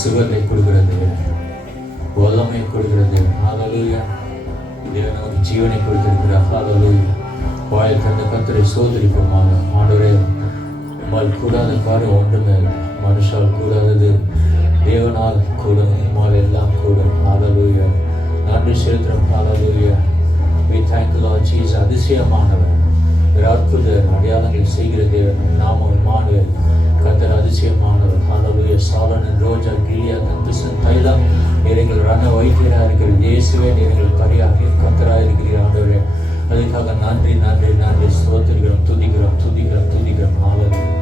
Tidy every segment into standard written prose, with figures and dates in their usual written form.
சுகத்தை கொடுக்கிற தேவன், வல்லமை கொடுக்கிற தேவன். ஹல்லேலூயா. தேவன் நமக்கு ஜீவனை கொடுத்திருக்கிறார். ஹல்லேலூயா. வாயில் தந்த கர்த்தரை சோதரிப்போமாக. ஆண்டவரே, உம்மால் கூடாத காரியம் ஒன்றுமே இல்லை. மனுஷால் கூடாதது தேவனால் கூடும். உம்மால் எல்லாம் கூடும். ஹல்லேலூயா. நன்றி செலுத்துகிறோம். ஹல்லேலூயா. We thank the Lord Jesus. அதிசயமானவர், அற்புதர், அடையாளங்களை செய்கிற தேவன். நாமம் இம்மானுவேல், கர்த்தர் அதிசயமானவர். ஹல்லேலூயா. சாலமோன் ரோஜா, கிலியா, தந்துசன் தைலம், நீங்கள் ரண வைத்தியராக இருக்கிற இயேசுவே, நீங்கள் பரியாக கர்த்தராக இருக்கிறீர். ஆண்டவரே, அதுக்காக நன்றி நன்றி நன்றி ஸ்தோத்திரிக்கிறோம், துதிக்கிறோம் துதிக்கிறோம் துதிக்கிறோம். ஹல்லேலூயா.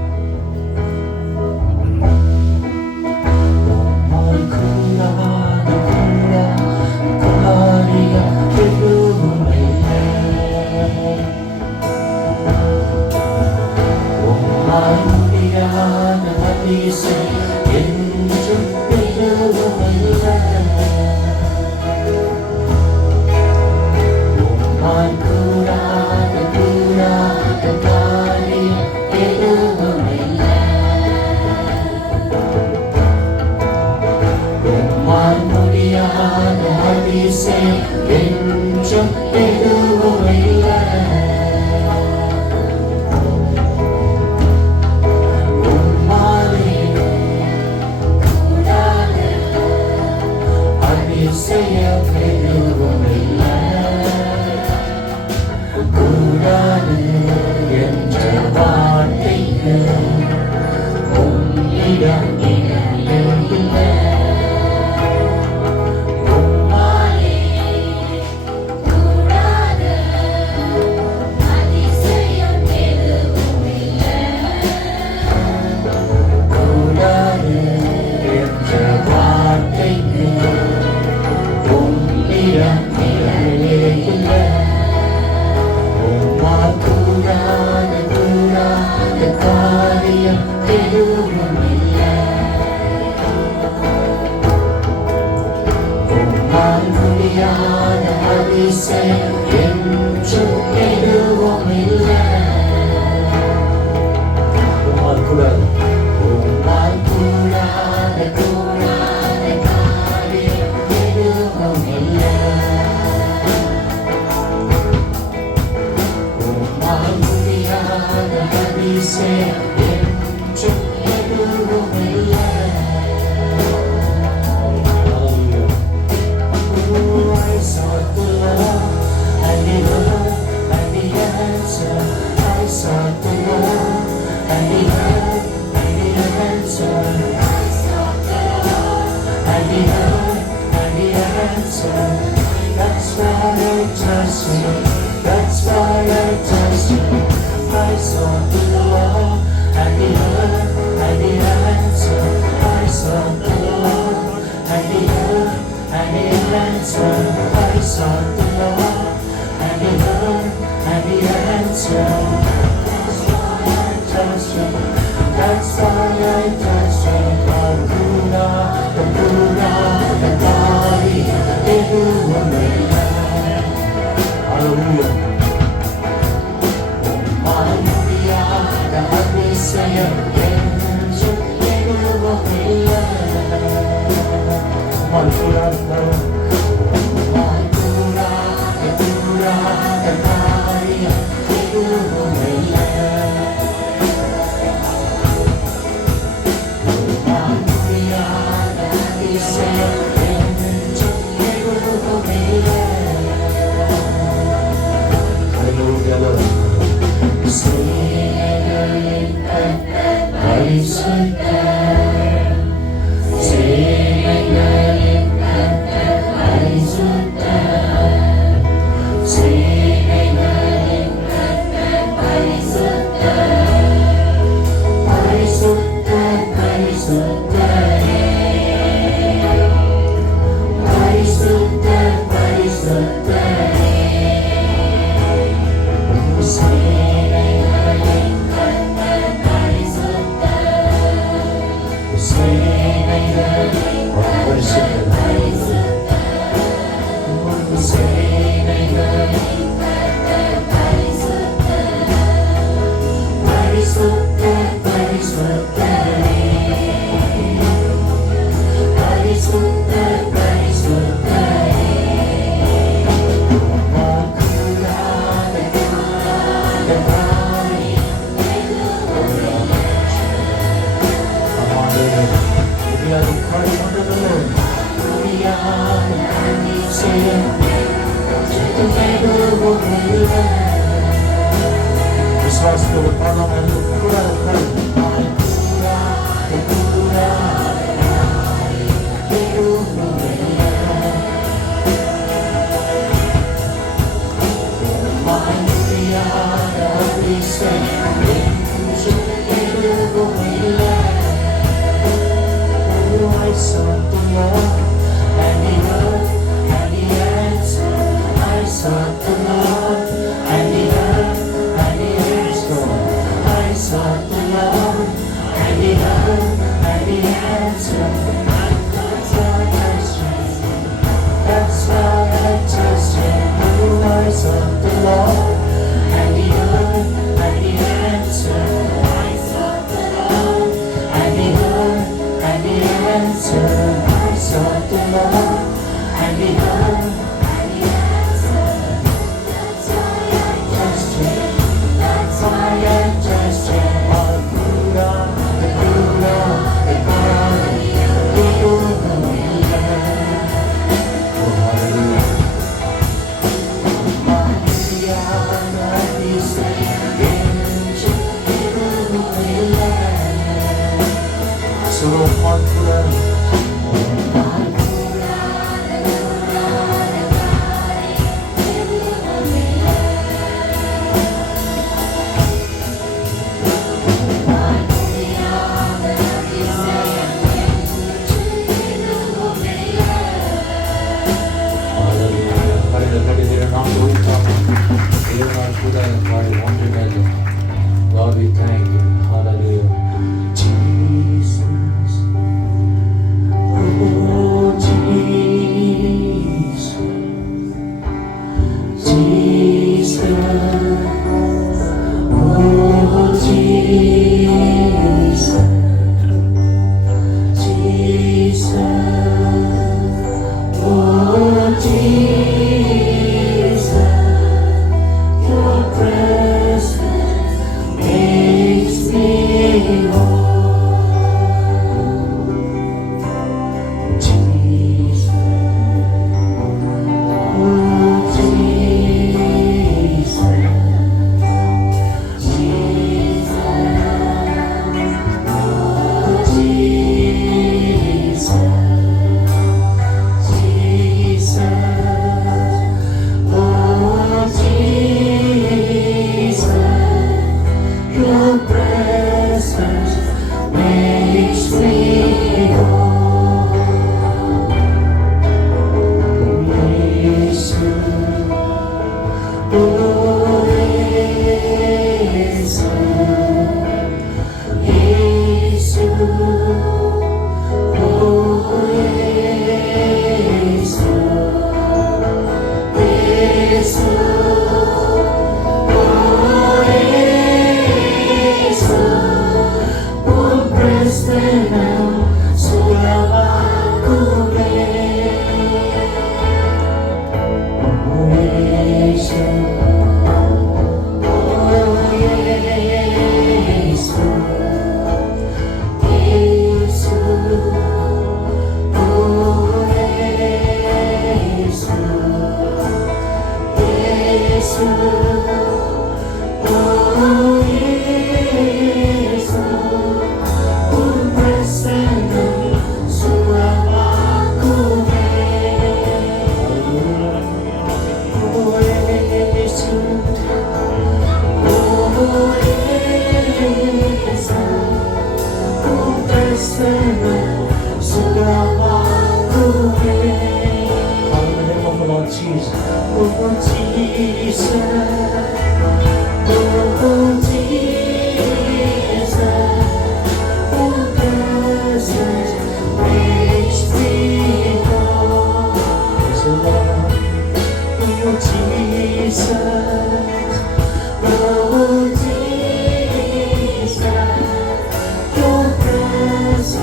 விசுவாசத்தோடு பாடலாம். God, we thank you. Hallelujah. Jesus. Oh, Jesus. Jesus. Oh, Jesus. Jesus. Oh, Jesus. Your presence makes me whole. Jesus, oh Jesus, Jesus, oh Jesus, Jesus. Your presence makes me whole. Jesus, oh Jesus, Jesus, oh Jesus,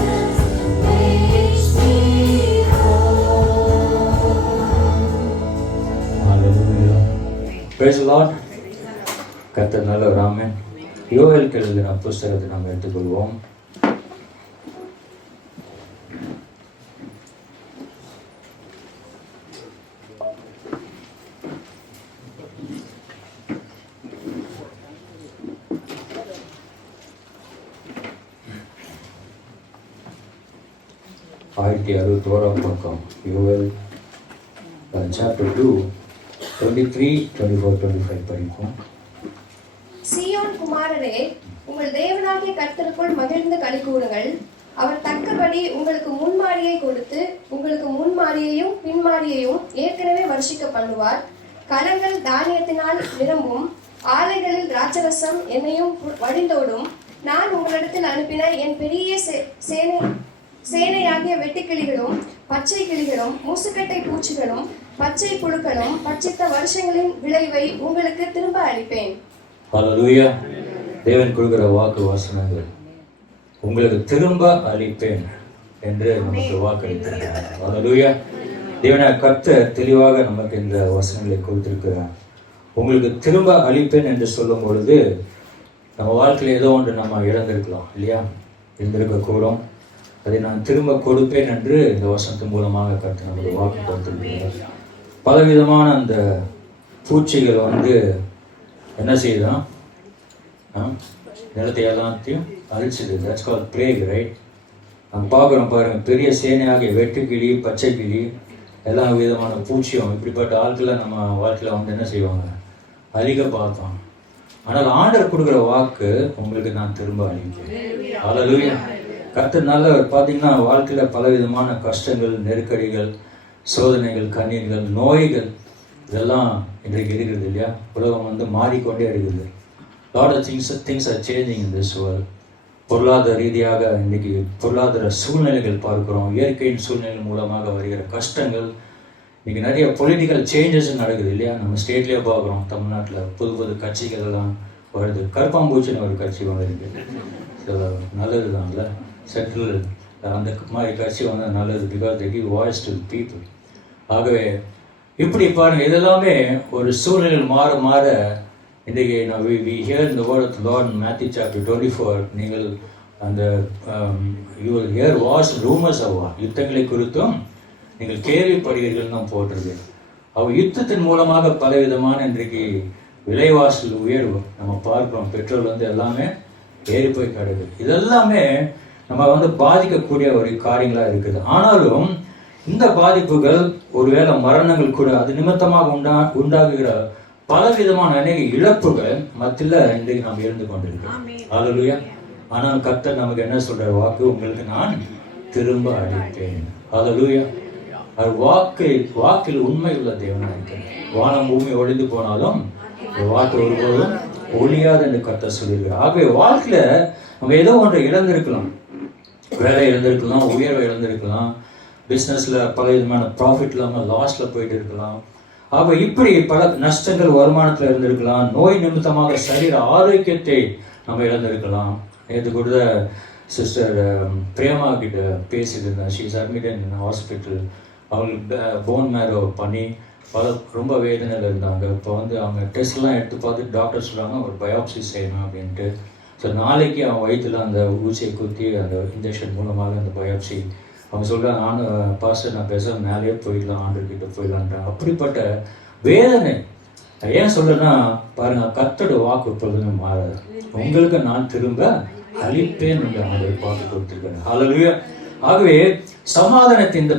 Jesus. Praise the Lord. கர்த்தர் நல்லவர். ஆமென். யோவேலுக்கு எழுதின புஸ்தகத்தை நாம் எடுத்துக்கொள்வோம். 1061 பக்கம். யோவேல் chapter 2 23, 24, 25 படிப்போம். சீயோன் குமாரரே, உங்கள் தேவனாகிய கர்த்தருக்குள் மகிழ்ந்து களிகூருங்கள். அவர் தக்கபடி உங்களுக்கு முன்மாரியை கொடுத்து உங்களுக்கு முன்மாரியையும் பின்மாரியையும் ஏற்கனவே வருஷிக்க பண்ணுவார். களங்கள் தானியத்தினால் நிரம்பும், ஆலைகளில் திராட்சரசம் எண்ணெயும் வழிந்தோடும். நான் உங்களிடத்தில் அனுப்பின என் பெரிய சேனையாகிய வெட்டுக்கிளிகளும் பச்சை கிளிகளும் மூசுக்கட்டை பூச்சிகளும் பச்சை புழுக்களும் பட்சித்த வருஷங்களின் விளைவை உங்களுக்கு திரும்ப அளிப்பேன். ஹல்லேலூயா. தேவன் கொடுக்கிற வாக்கு வசனங்கள் உங்களுக்கு திரும்ப அளிப்பேன் என்று நமக்கு வாக்களித்திருக்கிறார். ஹல்லேலூயா. தேவனாகிய கர்த்தர் தெளிவாக நமக்கு இந்த வசனங்களை கொடுத்திருக்கிறார். உங்களுக்கு திரும்ப அளிப்பேன் என்று சொல்லும் பொழுது நம்ம வாழ்க்கையில் ஏதோ ஒன்று நம்ம இழந்திருக்கலாம் இல்லையா, இருந்திருக்க கூடும். அதை நான் திரும்ப கொடுப்பேன் என்று இந்த வசனத்தின் மூலமாக கர்த்தர் நமக்கு வாக்கு கொடுத்திருக்கிறார். பலவிதமான அந்த பூச்சிகள் என்ன செய்யுதுன்னா நிலத்தை எல்லாத்தையும் அழிச்சிது. That's called plague, right? நம்ம பார்க்குறோம் பாருங்க, பெரிய சேனையாகிய வெட்டுக்கிளி பச்சை கிளி எல்லா விதமான பூச்சியும் இப்படிப்பட்ட ஆட்களை நம்ம வாழ்க்கையில் என்ன செய்வாங்க, அழிக்க பார்த்தோம். ஆனால் ஆண்டவர் கொடுக்குற வாக்கு உங்களுக்கு நான் திரும்ப அழிப்பேன். ஹல்லேலூயா. கர்த்தர் நல்லவர். பார்த்தீங்கன்னா வாழ்க்கையில் பலவிதமான கஷ்டங்கள், நெருக்கடிகள், சோதனைகள், கண்ணீர்கள், நோய்கள் இதெல்லாம் இன்றைக்கு இருக்கிறது இல்லையா. உலகம் மாறிக்கொண்டே இருக்குது. Lot of things are changing in this world. பொருளாதார ரீதியாக இன்றைக்கி பொருளாதார சூழ்நிலைகள் பார்க்குறோம். இயற்கையின் சூழ்நிலை மூலமாக வருகிற கஷ்டங்கள். இன்றைக்கி நிறைய பொலிட்டிக்கல் சேஞ்சஸ் நடக்குது இல்லையா. நம்ம ஸ்டேட்லேயே பார்க்குறோம், தமிழ்நாட்டில் புது கட்சிகள் எல்லாம் வருது. கருப்பாம்பூச்சின்னு ஒரு கட்சி இருக்குது. நல்லது தான்ல, செட்டில் அந்த மாதிரி கட்சி நல்லது. Because they give voice to people. ஆகவே இப்படி பாருங்கள், இதெல்லாமே ஒரு சூழ்நிலை மாற மாற இன்றைக்கி we hear in the word of the Lord in Matthew chapter 24. நீங்கள் அந்த you will hear wars and rumors of war. யுத்தங்களை குறித்தும் நீங்கள் கேள்விப்படுகிறீர்கள் தான் போட்டிருக்கு. யுத்தத்தின் மூலமாக பலவிதமான இன்றைக்கு விலைவாசல் உயர்வு நம்ம பார்க்கிறோம். பெட்ரோல் எல்லாமே ஏறி போய் கிடக்குது. இதெல்லாமே நம்ம பாதிக்கக்கூடிய ஒரு காரியங்களா இருக்குது. ஆனாலும் இந்த பாதிப்புகள் ஒருவேளை மரணங்கள் கூட அது நிமித்தமாக உண்டாகுகிற பலவிதமான அநேக இழப்புகள் மத்தியில் இன்றைக்கு நாம் இருந்து கொண்டிருக்கிறோம். ஹல்லேலூயா. ஆனால் கர்த்தர் நமக்கு என்ன சொல்ற வாக்கு, உங்களுக்கு நான் திரும்ப அளிப்பேன். ஹல்லேலூயா. அவர் வாக்கில் உண்மை உள்ள தேவனாக இருக்கிறார். வானம் பூமி ஒழிந்து போனாலும் வாக்கு ஒருபோதும் ஒழியாது என்று கர்த்தர் சொல்லியிருக்கிறார். ஆகவே வாழ்க்கையில நம்ம ஏதோ ஒன்றை இழந்திருக்கலாம். வேலை இழந்திருக்கலாம், உயர்வை இழந்திருக்கலாம், பிஸ்னஸ்ல பல விதமான ப்ராஃபிட் இல்லாமல் லாஸ்ல போயிட்டு இருக்கலாம். அப்ப இப்படி பல நஷ்டங்கள் வருமானத்துல இருந்திருக்கலாம். நோய் நிமித்தமாக சரீர ஆரோக்கியத்தை நம்ம இழந்திருக்கலாம். நேற்று கூட சிஸ்டர் பிரேமா கிட்ட பேசிட்டு இருந்தேன். She is admitted in hospital. அவங்களுக்கு போன் மேரோ பண்ணி ரொம்ப வேதனையில் இருந்தாங்க. இப்போ அவங்க டெஸ்ட்லாம் எடுத்து பார்த்து டாக்டர் சொல்கிறாங்க ஒரு பயாப்சி செய்யணும் அப்படின்ட்டு. ஸோ நாளைக்கு அவன் வயிற்றுல அந்த ஊசியை குத்தி அந்த இன்ஜெக்ஷன் மூலமாக அந்த பயாப்சி அவங்க சொல்கிறாங்க. பாஸ்டர் நான் பேச மேலேயே போயிடலாம், ஆண்டர்கிட்ட போயிடலான்றான். அப்படிப்பட்ட வேதனை ஏன் சொல்றேன்னா பாருங்க, கர்த்தரோட வாக்கு எப்பொழுதுமே மாறாது. உங்களுக்கு நான் திரும்ப அளிப்பேன் என்று ஆண்டவர் வாக்கு கொடுத்திருக்காரு. ஹல்லேலூயா. ஆகவே சமாதானத்தை இந்த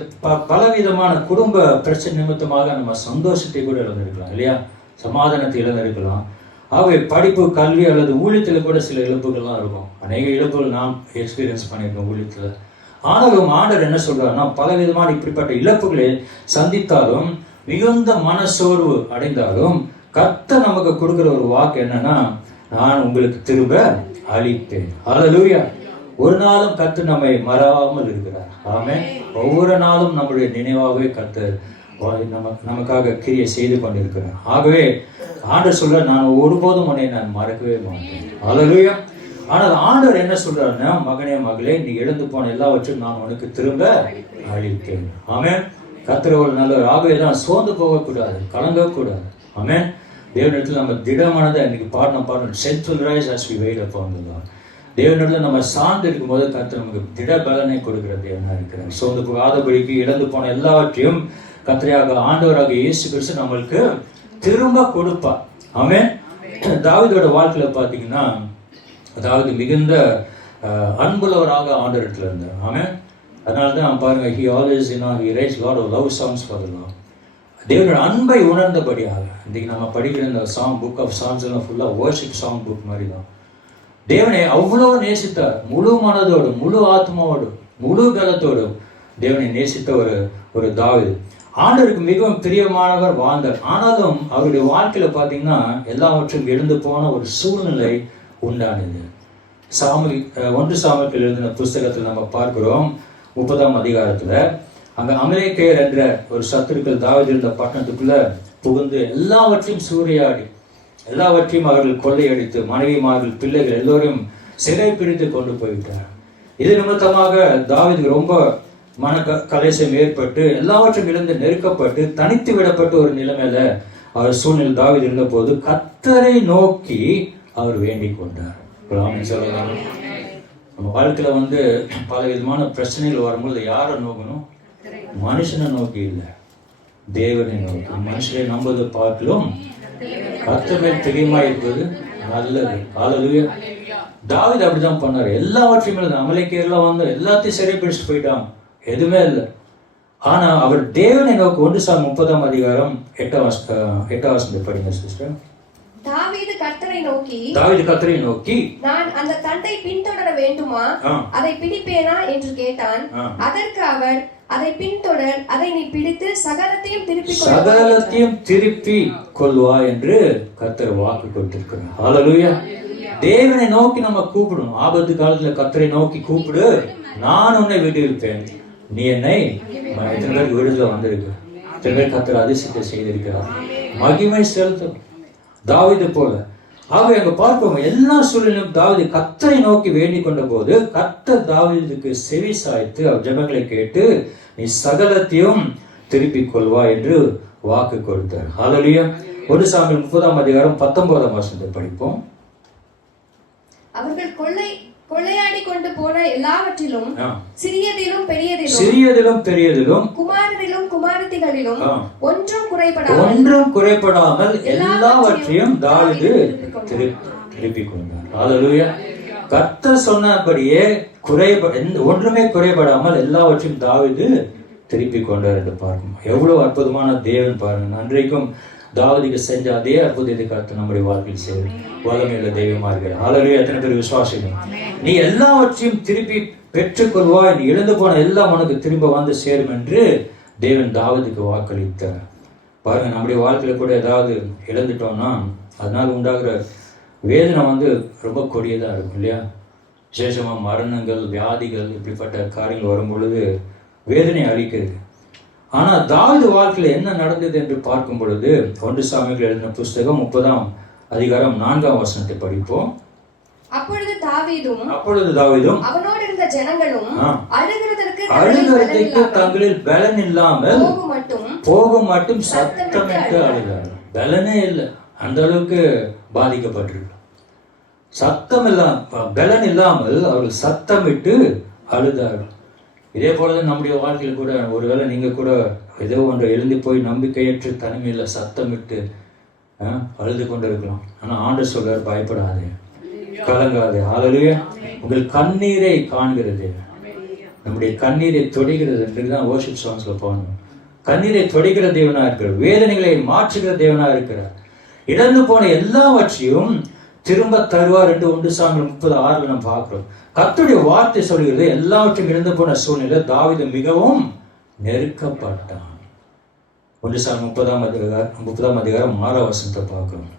பலவிதமான குடும்ப பிரச்சனை நிமித்தமாக நம்ம சந்தோஷத்தை கூட இழந்திருக்கலாம் இல்லையா, சமாதானத்தை இழந்திருக்கலாம். ஆகவே படிப்பு, கல்வி அல்லது ஊழியத்தில் கூட சில இழப்புகள்லாம் இருக்கும். அநேக இழப்புகள் நாம் எக்ஸ்பீரியன்ஸ் பண்ணியிருக்கோம் ஊழியத்தில். ஆனாலும் ஆண்டவர் என்ன சொல்றாருன்னா, பலவிதமான இப்படிப்பட்ட இழப்புகளை சந்தித்தாலும் மிகுந்த மனசோர்வு அடைந்தாலும் கர்த்தர் நமக்கு கொடுக்கிற ஒரு வாக்கு என்னன்னா, நான் உங்களுக்கு திரும்ப அளிப்பேன். ஹல்லேலூயா. ஒரு நாளும் கர்த்தர் நம்மை மறவாமல் இருக்கிறார். ஆமென். ஒவ்வொரு நாளும் நம்முடைய நினைவாகவே கர்த்தர் நமக்காக கிரியை செய்து கொண்டிருக்கிறார். ஆகவே ஆண்டவர் சொல்ற, நான் ஒருபோதும் உன்னை நான் மறக்கவே மாட்டேன். ஹல்லேலூயா. ஆனால் ஆண்டவர் என்ன சொல்றாருன்னா, மகனே மகளே, நீ இழந்து போன எல்லாவற்றையும் நான் உனக்கு திரும்ப அளிப்பேன். ஆமென். கர்த்தர் ஒரு நல்லவர். ஆகவே தான் சோர்ந்து போகக்கூடாது, கலங்கக்கூடாது. ஆமென். தேவனிடத்தில் நம்ம திடமானதை இன்னைக்கு பாடணும். strength will rise as we wait upon the Lord. தேவனிடத்தில் நம்ம சார்ந்து இருக்கும் போது கர்த்தர் நமக்கு திட பலனை கொடுக்கிற தேவனா இருக்கிறார். சோர்ந்து போகாதபடிக்கு இழந்து போன எல்லாவற்றையும் கர்த்தராக ஆண்டவராக இயேசு கிறிஸ்து நம்மளுக்கு திரும்ப கொடுப்பார். ஆமென். தாவீதோட வாழ்க்கையில பாத்தீங்கன்னா, அதாவது மிகுந்த அன்புள்ளவராக ஆண்டவரிடத்துல இருந்தார். ஆமென். அதனால தான் பாருங்க, he always he writes lot of love songs for the Lord. தேவனோட அன்பை உணர்ந்தபடியாக இன்றைக்கு நம்ம படிக்கிற இந்த சாங் புக் ஆஃப் சாங்ஸ் எல்லாம் ஃபுல்லாக வர்ஷிப் சாங் புக் மாதிரி தான். தேவனை அவ்வளோ நேசித்தார், முழு மனதோடு, முழு ஆத்மாவோடு, முழு பலத்தோடு தேவனை நேசித்த ஒரு தாவீது. ஆண்டவருக்கு மிகவும் பிரியமானவர் வாழ்ந்தார். ஆனாலும் அவருடைய வாழ்க்கையில பார்த்தீங்கன்னா எல்லாவற்றும் எழுந்து போன ஒரு சூழ்நிலை உண்டானது. 1 சாமுவேல் எழுதின புஸ்தகத்தில் நம்ம பார்க்கிறோம் 30ஆம் அதிகாரத்துல, அங்க அமலேக்கியர் என்ற ஒரு சத்துருக்கள் தாவீது இருந்த பட்டணத்துக்குள்ள புகுந்து எல்லாவற்றையும் சூறையாடி, எல்லாவற்றையும் அவர்கள் கொள்ளையடித்து, மனைவிமார்கள், பிள்ளைகள் எல்லோரையும் சிறை பிடித்து கொண்டு போய்விட்டார். இது நிமித்தமாக தாவீதுக்கு ரொம்ப கலேசம் ஏற்பட்டு எல்லாவற்றும் இழந்து நெருக்கப்பட்டு தனித்து விடப்பட்ட ஒரு நிலைமையில அவர் சூழ்நிலை தாவீது இருந்த போது கர்த்தரை நோக்கி அவர் வேண்டிக் கொண்டார். சொல்லலாம், நம்ம வாழ்க்கையில பல விதமான பிரச்சனைகள் வரும்போது யாரை நோக்கணும்? மனுஷனை நோக்கி இல்லை, தேவனை நோக்கி. மனுஷனை நம்புவதை பார்க்கலும் கர்த்தர் மேல் தெரியுமா இருப்பது நல்லது. ஹல்லேலூயா. தாவீது அப்படிதான் பண்ணாரு. எல்லாவற்றையும் அமலேக்கியர்லாம் எல்லாத்தையும் சிறை பிடிச்சு போயிட்டாங்க, எதுவுமே இல்லை. ஆனா அவர் தேவனை நோக்கி 1 சாமுவேல் 30ஆம் அதிகாரம் 8ஆம் வசனம் படிங்க சிஸ்டர். தாவீது கர்த்தரை நோக்கி நான் அந்த தண்டை பின்தொடர வேண்டுமா, அதை பிடிப்பேனா என்று கேட்டான். அதற்கு அவர், அதை பின்தொடர், அதை நீ பிடித்து சகலத்தையும் திருப்பி கொள்வா என்று கர்த்தர் வாக்கு கொடுத்திருக்கிறார். ஹல்லேலூயா. தேவனை நோக்கி நம்ம கூப்பிடணும். ஆபத்து காலத்துல கர்த்தரை நோக்கி கூப்பிடு, நான் உன்னை விடுவிப்பேன், நீ என்னை. எத்தனை பேருக்கு விடுதலை வந்திருக்கு? எத்தனை பேர் கர்த்தர் அதிசயத்தை செய்திருக்கிறார்? மகிமை செலுத்தும் தாவீது போல. ஆக அங்க பார்ப்போம், எல்லா சூழலிலும் தாவீது கர்த்தரை நோக்கி வேண்டிக் கொண்ட போது கர்த்தர் தாவீதுக்கு செவி சாய்த்து அவர் ஜெபங்களை கேட்டு நீ சகலத்தையும் திருப்பிக் கொள்வா என்று வாக்கு கொடுத்தார். ஹல்லேலூயா. 1 சாமுவேல் 30ஆம் அதிகாரம் 19ஆம் வசனத்தை படிப்போம். அவர்கள் கொள்ளையாடி கொண்டு போன எல்லாவற்றிலும் சிறியதிலும் பெரியதிலும் குமாரரிலும் குமாரத்திகளிலும் ஒன்றும் குறைபடாமல் எல்லாவற்றையும் தாவீது திருப்பிக் கொண்டார். ஹல்லேலூயா. கர்த்தர் சொன்னபடியே ஒன்றுமே குறைபடாமல் எல்லாவற்றையும் தாவீது திருப்பிக் கொண்டார் என்று பார்க்கணும். எவ்வளவு அற்புதமான தேவன் பாருங்க. அன்றைக்கும் தாவீதுக்கு செஞ்ச அதே அற்புதத்தை கர்த்தர் நம்முடைய வாழ்க்கையில் செய்து வல்லமையுள்ள தெய்வமா இருக்கிறார். ஹல்லேலூயா. எத்தனை பேர் விசுவாசிகள்? நீ எல்லாவற்றையும் திருப்பி பெற்றுக்கொள்வாய், நீ இழந்து போன எல்லாம் உனக்கு திரும்ப வந்து சேரும் என்று தேவன் தாவீதுக்கு வாக்களித்தார். பாருங்க, நம்முடைய வாழ்க்கையில கூட ஏதாவது இழந்துட்டோம்னா அதனால உண்டாகிற வேதனை ரொம்ப கொடியதா இருக்கும் இல்லையா? விசேஷமா மரணங்கள், வியாதிகள், இப்படிப்பட்ட காரியங்கள் வரும் பொழுது வேதனை அளிக்கிறது. ஆனா தாவீது வாழ்க்கையில என்ன நடந்தது என்று பார்க்கும் பொழுது 1 சாமுவேல் எழுதின புஸ்தகம் 30ஆம் அதிகாரம் 4ஆம் வசனத்தை படிப்போம். அப்பொழுது தாவீதும் அவனோடு இருந்த ஜனங்களும் அழுகிறதற்கு தங்களில் பலன் இல்லாமல் போக மட்டும் சத்தமிட்டு அழுதார்கள். பலனே இல்லை, அந்த அளவுக்கு பாதிக்கப்பட்டிருக்கு. பலன் இல்லாமல் அவர்கள் சத்தமிட்டு அழுதார்கள். இதே போலதான் நம்முடைய வாழ்க்கையில் கூட ஒருவேளை நீங்க கூட ஏதோ ஒன்றை எழுந்து போய் நம்பிக்கையற்று தனிமையில சத்தமிட்டு அழுது கொண்டு இருக்கலாம். ஆனா ஆண்டவர் சொல்றார், பயப்படாதே, கலங்காதே. ஹல்லேலூயா. உங்கள் கண்ணீரை காண்கிறது, நம்முடைய கண்ணீரை தொடைகிறது என்றுதான் வர்ஷிப் சாங்ஸ்ல போகணும். கண்ணீரை தொடைக்கிற தேவனா இருக்கிறார், வேதனைகளை மாற்றுகிற தேவனா இருக்கிறார். இழந்து போன எல்லாவற்றையும் திரும்ப தருவார் என்று 1 சாமுவேல் 30:6 நம்ம பார்க்கிறோம். கர்த்தருடைய வார்த்தை சொல்கிறது, எல்லாவற்றையும் இழந்து போன சூழ்நிலை தாவீது மிகவும் நெருக்கப்பட்டான். 1 சாமுவேல் 30ஆம் அதிகாரம் 6ஆம் வசனத்தை பார்க்கிறோம்.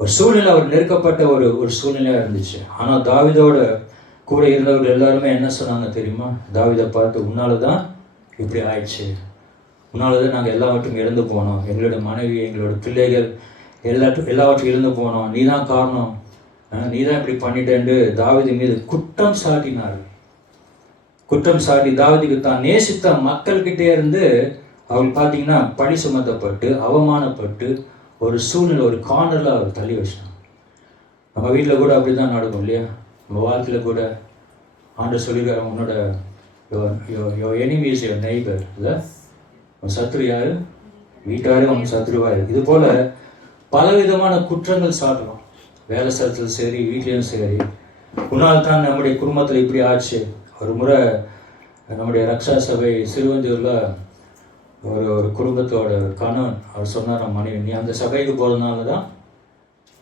ஒரு சூழ்நிலை அவர் நெருக்கப்பட்ட ஒரு சூழ்நிலையா இருந்துச்சு. ஆனா தாவீதோட கூட இருந்தவர்கள் எல்லாருமே என்ன சொன்னாங்க தெரியுமா? தாவீதை பார்த்து, உன்னாலதான் இப்படி ஆயிடுச்சு, உன்னாலதான் நாங்க எல்லாவற்றையும் இழந்து போனோம், எங்களோட மனைவி, எங்களோட பிள்ளைகள் எல்லாவற்றையும் இழந்து போனோம், நீதான் காரணம், நீதான் இப்படி பண்ணிட்டேன்னு தாவீது மீது குற்றம் சாட்டி தாவீதுக்கு தான் நேசித்த மக்கள்கிட்டே இருந்து அவங்க பார்த்தீங்கன்னா பழி சுமத்தப்பட்டு அவமானப்பட்டு ஒரு சூழ்நிலை, ஒரு கார்னர்ல அவர் தள்ளி வச்சாங்க. நம்ம வீட்டில் கூட அப்படிதான் நடக்கும் இல்லையா? நம்ம வாழ்க்கையில கூட ஆண்டவர் சொல்லியிருக்காரு, உன்னோட enemy is your neighbor. இல்லை, உன் சத்ரு யாரு? வீட்டாரே உன் சத்ருவாரு. இது போல பலவிதமான குற்றங்கள் சாட்டுறோம். வேலை ஸ்தலத்தில் சரி, வீட்லேயும் சரி. உன்னால் தான் நம்முடைய குடும்பத்தில் இப்படி ஆச்சு. ஒரு முறை நம்முடைய ரக்ஷா சபை சிறுவந்தூரில் ஒரு குடும்பத்தோட கணவன் அவர் சொன்னார், மனைவி நீ அந்த சபைக்கு போகிறதுனால தான்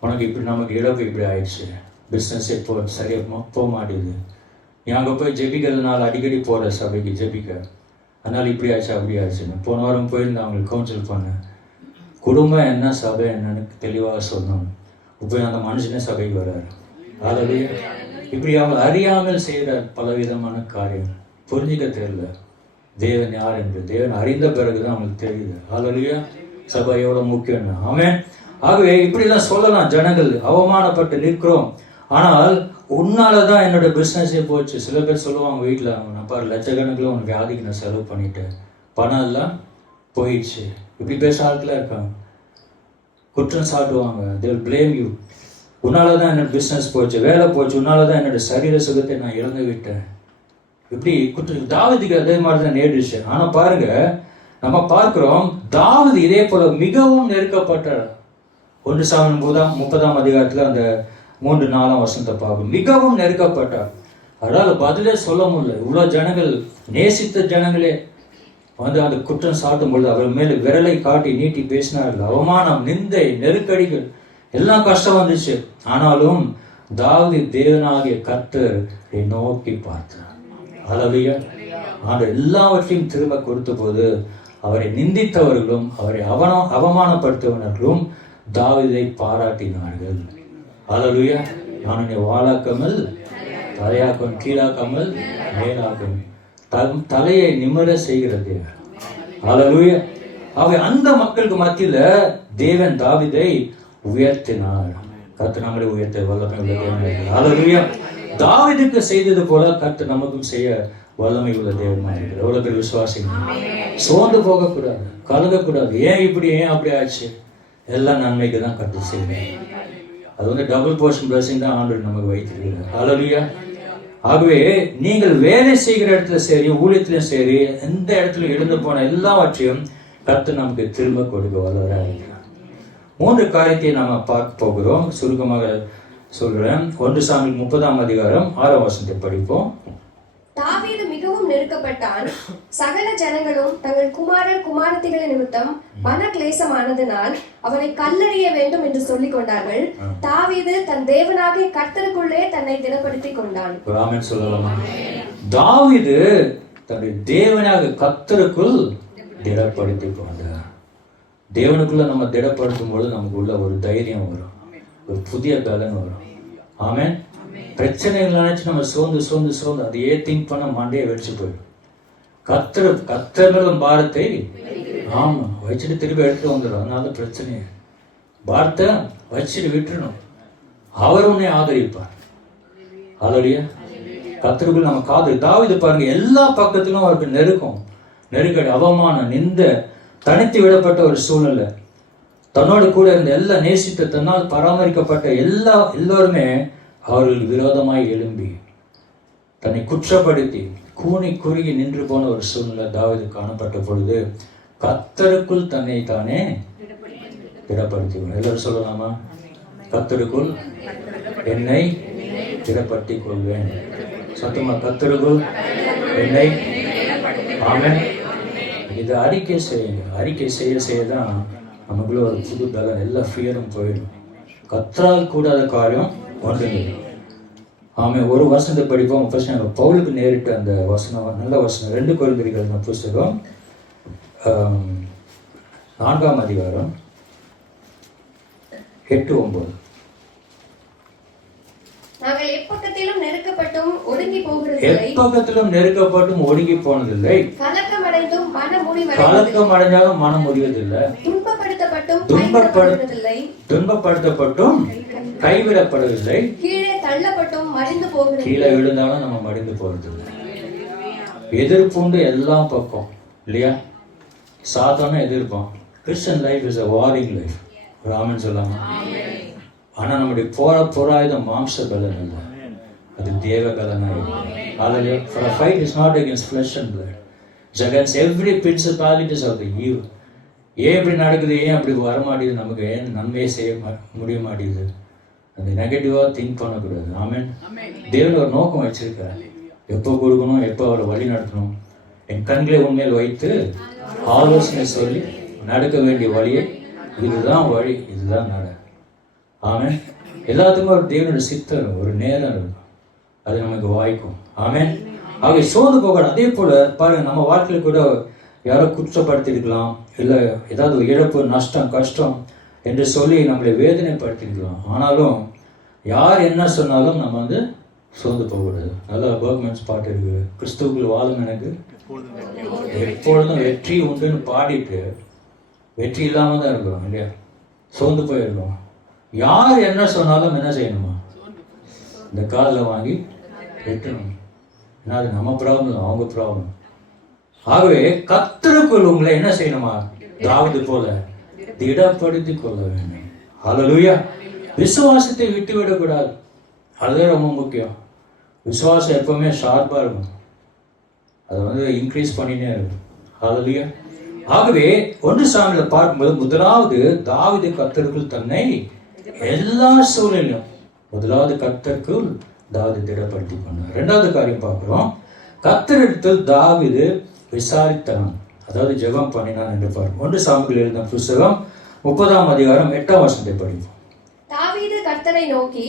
உனக்கு இப்படி நமக்கு இழப்பு இப்படி ஆயிடுச்சு, பிஸ்னஸே சரியாக போக மாட்டேங்குது, நீ அங்கே போய் ஜெபிக்கிறதுனால அடிக்கடி போகிற சபைக்கு ஜெபிக்க, அதனால் இப்படி ஆச்சு அப்படி ஆச்சுன்னு. போன வாரம் போயிருந்தேன், அவங்களுக்கு கவுன்சில் பண்ணேன். குடும்பம் என்ன சபை என்னன்னு தெளிவாக சொன்னோம். இப்போ அந்த மனுஷனே சபைக்கு வர்றாரு. அதாவது இப்படி அவங்க அறியாமல் செய்கிற பலவிதமான காரியங்கள் புரிஞ்சிக்க தெரியல. தேவன் யார் என்று தேவன் அறிந்த பிறகுதான் அவங்களுக்கு தெரியுது. அல்லேலூயா. சபை எவ்வளோ முக்கியம். ஆமென். ஆகவே இப்படிலாம் சொல்லலாம், ஜனங்கள் அவமானப்பட்டு நிற்கிறோம், ஆனால் உன்னாலதான் என்னோட பிஸ்னஸே போச்சு. சில பேர் சொல்லுவாங்க வீட்டில், நான் பாரு லட்சக்கணக்கில் உனக்கு வியாதிக்கு நான் செலவு பண்ணிட்டேன், பணம் எல்லாம் போயிடுச்சு. இப்படி பேச ஆட்களாக இருக்காங்க. குற்றம் சாட்டுவாங்க. they will blame you. உன்னாலதான் என்னோட பிஸ்னஸ் போச்சு, வேலை போச்சு, உன்னாலதான் என்னோட சரீர சுகத்தை நான் இழந்து விட்டேன். இப்படி குற்றம் தாவீதுக்கு அதே மாதிரி தான் நேரிடுச்சு. ஆனா பாருங்க, நம்ம பார்க்கிறோம் தாவீது இதே போல மிகவும் நெருக்கப்பட்டார். 1 சாமுவேல் 30ஆம் அதிகாரத்துல அந்த 3-4 வசனத்தை பார்க்கும். மிகவும் நெருக்கப்பட்டார். அதனால பதிலே சொல்ல முடியல. இவ்வளவு ஜனங்கள், நேசித்த ஜனங்களே வந்து அந்த குற்றம் சாட்டும் பொழுது அவர் மேல விரலை காட்டி நீட்டி பேசினார்கள். அவமானம், நிந்தை, நெருக்கடிகள் எல்லாம் கஷ்டம் வந்துச்சு. ஆனாலும் தாவீது தேவனாகிய கர்த்தரை நோக்கி பார்த்தார். அல்லேலூயா. ஆண்டவர் எல்லாவற்றையும் திரும்ப கொடுத்த போது அவரை நிந்தித்தவர்களும் அவரை அவமானப்படுத்தியவர்களும் தாவீதை பாராட்டினார்கள். அல்லேலூயா. நான் உன்னை வாளாக்காமல் தலையாக்கும், கீழாக்காமல் மேலாக்கும், தலையை நிமிர செய்கிறது. அல்லேலூயா. அவை அந்த மக்களுக்கு மத்தியில தேவன் தாவீதை உயர்த்தினார். கர்த்தர் நம்மளை உயர்த்த வல்லமை உள்ள தேவன். அல்லேலூயா. தாவீதுக்கு செய்தது போல கர்த்தர் நமக்கும் செய்ய வல்லமை உள்ள தேவனாக இருக்கிறார். எவ்வளவு பேர் விசுவாசிங்க. சோர்ந்து போகக்கூடாது, கலங்கக்கூடாது. ஏன் இப்படி, ஏன் அப்படி ஆச்சு, எல்லாம் நன்மைக்கு தான் கர்த்தர் செய்வேன். அது வந்து டபுள் போர்ஷன் பிளஸிங் தான் ஆண்டவர் நமக்கு வைத்திருக்கிறார். அல்லேலூயா. ஆகவே நீங்கள் வேலை செய்கிற இடத்துல சரி, ஊழியத்திலும் சரி, எந்த இடத்துல எழுந்து போன எல்லாவற்றையும் கர்த்தர் நமக்கு திரும்ப கொடுக்க வல்லவராக இருக்கிறார். 3 காரியத்தை நாம பார்க்க போகிறோம். சுருக்கமாக சொல்றேன். 1 சாமுவேல் 30ஆம் அதிகாரம் 6ஆம் வசனத்தை படிப்போம். தாவீது மிகவும் நெருக்கப்பட்டான். சகல ஜனங்களும் தங்கள் குமாரர் குமாரத்திகளின் நிமித்தம் மன கிளேசமானதினால் அவனை கல்லெறிய வேண்டும் என்று சொல்லிக் கொண்டார்கள். தாவீது தன் தேவனாகிய கர்த்தருக்குள்ளே தன்னை திடப்படுத்திக் கொண்டான். ஆமென் சொல்லலாமா? தாவீது தன்னுடைய தேவனாகிய கர்த்தருக்குள் திடப்படுத்திக் கொண்டார். தேவனுக்குள்ள நம்ம திடப்படுத்தும் பொழுது நமக்கு உள்ள ஒரு தைரியம் வரும், ஒரு புதிய பலன் வரும். ஆமென். பிரச்சனைகள் நினைச்சு நம்ம சோர்ந்து அதையே திங்க் பண்ண மண்டையை வெடிச்சு போயிடும். கர்த்தர்களும் பாரத்தை ஆமா வச்சுட்டு திருப்பி எடுத்துட்டு வந்துடும். அதனால பிரச்சனையை பாரத்தை வச்சுட்டு விட்டுறணும். அவர் உன்னை ஆதரிப்பார். அல்லேலூயா. கர்த்தருக்குள் நம்ம காது. தாவீது பாருங்க, எல்லா பக்கத்திலும் அவருக்கு நெருக்கடி, அவமானம், நிந்த, தனித்து விடப்பட்ட ஒரு சூழ்நிலை. தன்னோடு கூட இருந்த எல்லா நேசித்த, தன்னால் பராமரிக்கப்பட்ட எல்லோருமே அவர்களுக்கு விரோதமாய் எழும்பி தன்னை குற்றப்படுத்தி கூனி குறுகி நின்று போன ஒரு சூழ்நிலை தாவீது காணப்பட்ட பொழுது கர்த்தருக்குள் தன்னை தானே திடப்படுத்திக்கணும். எல்லாரும் சொல்லலாமா? கர்த்தருக்குள் என்னை திடப்படுத்திக் கொள்வேன். சத்தமா, கர்த்தருக்குள் என்னை. ஆமென். இது அறிக்கை செய்யுங்க. அறிக்கை செய்யதான் நமக்குள்ள ஒரு புது பலன், எல்லா ஃபியரும் போயிடும். கர்த்தரால் கூடாத காரியம் ஒன்றுமில்லை. ஆமென். ஒரு வசனத்தை படிப்போம். ஃபர்ஸ்ட் நாங்கள் பவுலுக்கு நேரிட்ட அந்த வசனம், நல்ல வசனம். 2 கொரிந்தியர் புஸ்தகம் 4ஆம் அதிகாரம் 8-9. நாங்கள் எப்பக்கத்திலும் நெருக்கப்பட்டும் ஒடுங்கி போனதில்லை. கலக்கம் அடைஞ்சாலும் மனம் முடிவதில்லை. துன்பப்படுத்தப்பட்டும் கைவிடப்படவில்லை. கீழே விழுந்தாலும் நம்ம மடிந்து போறதில்லை. எதிர்ப்புண்டு எல்லா பக்கம் இல்லையா? சாதாரண எதிர்ப்பான். Christian life is a warring life. Raman சொல்லாம. ஆனா நம்முடைய போராயுதம் மாம்ச பலன் இல்லை, அது தேவ பலனாய். Hallelujah. For a fight is not against flesh and blood. It's against every principalities of the evil. ஏன் இப்படி நடக்குது, ஏன் அப்படி வரமாட்டேது, நமக்கு ஏன் நன்மையை செய்ய முடிய மாட்டேங்குது, அந்த நெகட்டிவா திங்க் பண்ணக்கூடாது. ஆமென். தேவன் ஒரு நோக்கம் வச்சிருக்காரு. எப்போ கொடுக்கணும், எப்போ அவரை வழி நடத்தணும். என் கண்களை உண்மையில் வைத்து ஆலோசனை சொல்லி நடக்க வேண்டிய வழியை, இதுதான் வழி, இதுதான் நட. ஆமென். எல்லாத்துக்கும் ஒரு தேவனுடைய சித்தம், ஒரு நேரம் இருக்கும், அது நமக்கு வாய்க்கும். ஆமென். ஆகவே சோர்ந்து போகணும். அதே போல பாருங்க, நம்ம வாழ்க்கையில கூட யாரோ குற்றப்படுத்திருக்கலாம், இல்லை ஏதாவது இழப்பு, நஷ்டம், கஷ்டம் என்று சொல்லி நம்மளை வேதனைப்படுத்திருக்கலாம். ஆனாலும் யார் என்ன சொன்னாலும் நம்ம சோர்ந்து போகக்கூடாது. நல்லா பர்க்மன்ஸ் பாட்டு இருக்கு, கிறிஸ்துவுக்குள் வாழும் எனக்கு எப்பொழுதும் வெற்றி உண்டுன்னு பாடிட்டு வெற்றி இல்லாம தான் இருக்கிறோம் இல்லையா, சோர்ந்து போயிருக்கோம். யார் என்ன சொன்னாலும் என்ன செய்யணுமா, இந்த காதில் வாங்கி வெட்டணும். ஏன்னா அது நம்ம ப்ராப்ளம், அவங்க ப்ராப்ளம். ஆகவே கர்த்தருக்குள் உங்களை என்ன செய்யணுமா, தாவீது போல திடப்படுத்திக் கொள்ள வேண்டும். ஹல்லேலூயா. விசுவாசத்தை விட்டு விடக்கூடாது, அதுதான் ரொம்ப முக்கியம். விசுவாசம் எப்பவுமே ஷார்ப்பா இருக்கும், அதை இன்க்ரீஸ் பண்ணினே இருக்கும். ஹல்லேலூயா. ஆகவே 1 சாமுவேலை பார்க்கும்போது முதலாவது தாவீது கர்த்தருக்குள் தன்னை எல்லா சூழலிலும், முதலாவது கர்த்தருக்குள் தாவீது திடப்படுத்திக் கொண்டார். 2வது காரியம் பார்க்கிறோம், கர்த்தரிடத்தில் தாவீது விசாரித்தான், அதாவது ஜெபம் பண்ணினான் என்று பார்ப்போம். 1 சாமுவேல் எழுதின புத்தகம் 30ஆம் அதிகாரம் 8ஆம் வசனத்தை படிப்போம். தாவீது கர்த்தரை நோக்கி,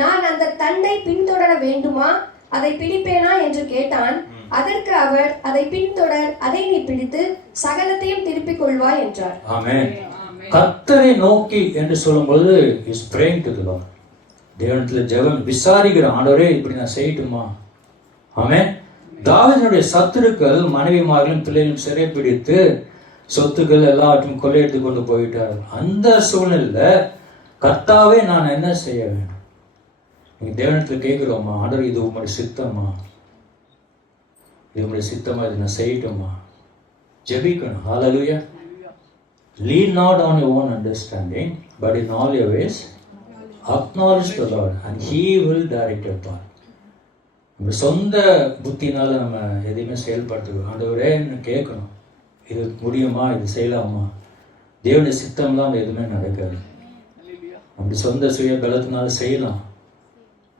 நான் அந்த தண்டை பின்தொடர வேண்டுமா, அதை பிடிப்பேனா என்று கேட்டான். அதற்கு அவர், அதை பின்தொடர், அதை நீ பிடித்து சகலத்தையும் திருப்பிக் கொள்வாய் என்றார். ஆமென். கர்த்தரை நோக்கி என்று சொல்லும்போது is praying to the Lord. தேவனிடத்தில் ஜெபம் விசாரிக்கிற, ஆண்டவரே இப்படி நான் செய்யட்டுமா. ஆமென். தாவீதுடைய சத்துருக்கள் மனைவிமார்களும் பிள்ளைகளும் சிறைப்பிடித்து சொத்துக்கள் எல்லாவற்றையும் கொள்ளையடித்து கொண்டு போயிட்டார். அந்த சூழ்நிலையில கர்த்தாவே நான் என்ன செய்ய வேண்டும்? நீங்க தேவனிடத்தில் கேட்கிறோமா, ஆண்டவர் இது உங்களுடைய சித்தமா, இது உங்களுடைய சித்தமா, இது நான் செய்யட்டுமா? ஜெபிக்கணும். ஹல்லேலூயா. Lean not on your own understanding, but in all your ways acknowledge the Lord and He will direct your path. நம்ம சொந்த புத்தினால நம்ம எதையுமே செயல்படுத்துவோம். ஆண்டவரே கேட்கணும், இது முடியுமா, இது செய்யலாமா? தேவனுடைய சித்தம்லாம் எதுவுமே நடக்காது. நம்ம சொந்த சுய பலத்தினால செய்யலாம்,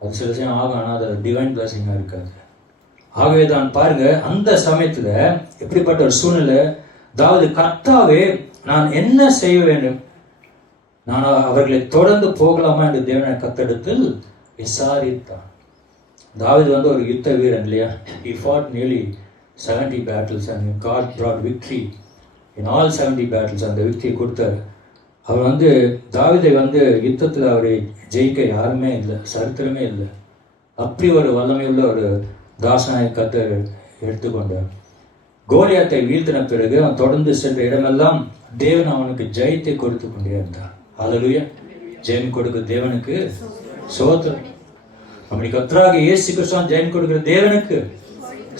அது சில விஷயம் ஆகும், ஆனால் அது டிவைன் பிளஸிங்காக இருக்காது. ஆகவே தான் பாருங்க, அந்த சமயத்துல எப்படிப்பட்ட ஒரு சூழ்நிலை, அதாவது கர்த்தாவே நான் என்ன செய்ய வேண்டும், நான் அவர்களை தொடர்ந்து போகலாமா என்று தேவனை கர்த்தரிடத்தில் விசாரித்தான். தாவீது ஒரு யுத்த வீரன் இல்லையா, he fought nearly 70 battles and God brought victory in all 70 battles. அந்த victory கொடுத்தார். அவர் தாவீதை யுத்தத்தில் அவரை ஜெயிக்க யாருமே இல்லை, சரித்திரமே இல்லை. அப்படி ஒரு வல்லமையுள்ள ஒரு தாசனாய் கர்த்தர் எடுத்துக்கொண்டார். கோலியாத்தை வீழ்த்தின பிறகு அவன் தொடர்ந்து சென்ற இடமெல்லாம் தேவன் அவனுக்கு ஜெயத்தை கொடுத்து கொண்டே இருந்தார். ஹல்லேலூயா. ஜெயம் கொடுக்க தேவனுக்கு ஸ்தோத்திரம். நம்முடைய கர்த்தராகிய இயேசு கிறிஸ்து ஜெயம் கொடுக்கிற தேவனுக்கு